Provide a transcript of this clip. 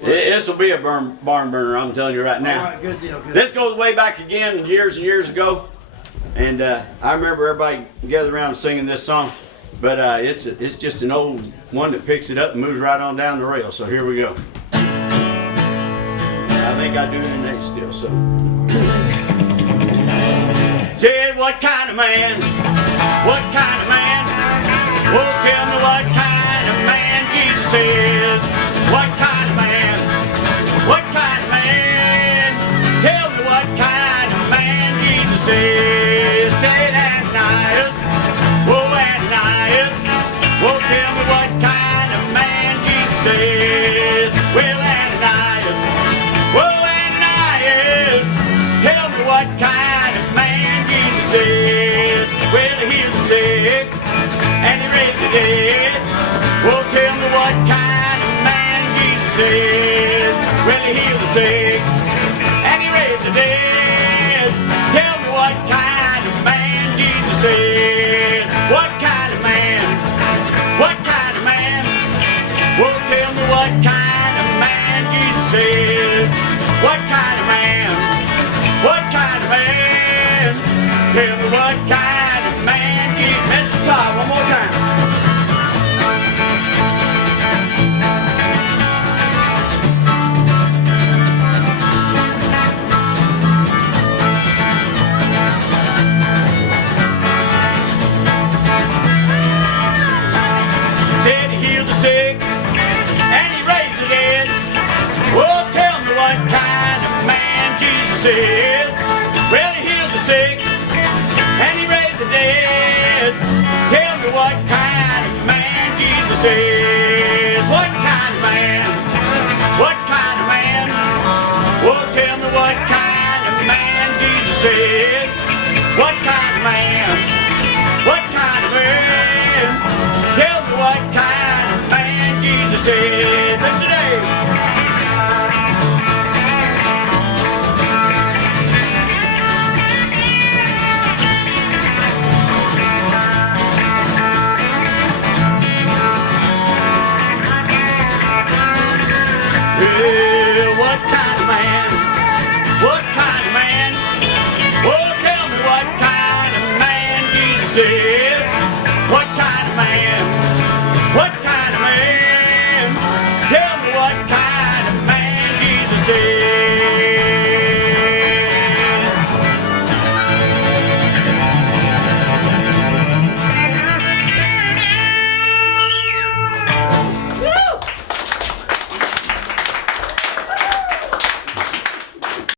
This will be a barn burner, I'm telling you right now. All right, good deal. Good. This goes way back again, years and years ago. And I remember everybody gathered around singing this song. But it's just an old one that picks it up and moves right on down the rail. So here we go. I think I do it in next still, so. Said, what kind of man? What kind of man? Oh, tell me what kind of man Jesus is. What kind of man? What kind of man? Tell me what kind of man Jesus is. Said Ananias. Oh, Ananias. Oh, tell me what kind of man Jesus is. Well, Ananias. Oh, Ananias. Tell me what kind of man Jesus is. Well, he healed the sick and he raised the dead. Oh, tell me what kind of man Jesus is. Well, he healed the sick and he raised the dead. Tell me what kind of man Jesus is. What kind of man? What kind of man? Well, tell me what kind of man Jesus is. What kind of man? What kind of man? Tell me what kind of man Jesus is. At the top, one more time. Said he healed the sick and he raised the dead. Oh, tell me what kind of man Jesus is. Well, he healed the sick and he raised the dead. Tell me what kind of man Jesus is. What kind of man? What kind of man? Oh, tell me what kind of man Jesus is. What kind of man? What kind of man? Tell me what kind of man Jesus is. Listen today. Well, what kind of man? What kind of man? Oh, tell me what kind of man Jesus is. What kind of man? What kind of man? Tell me what kind of man Jesus is.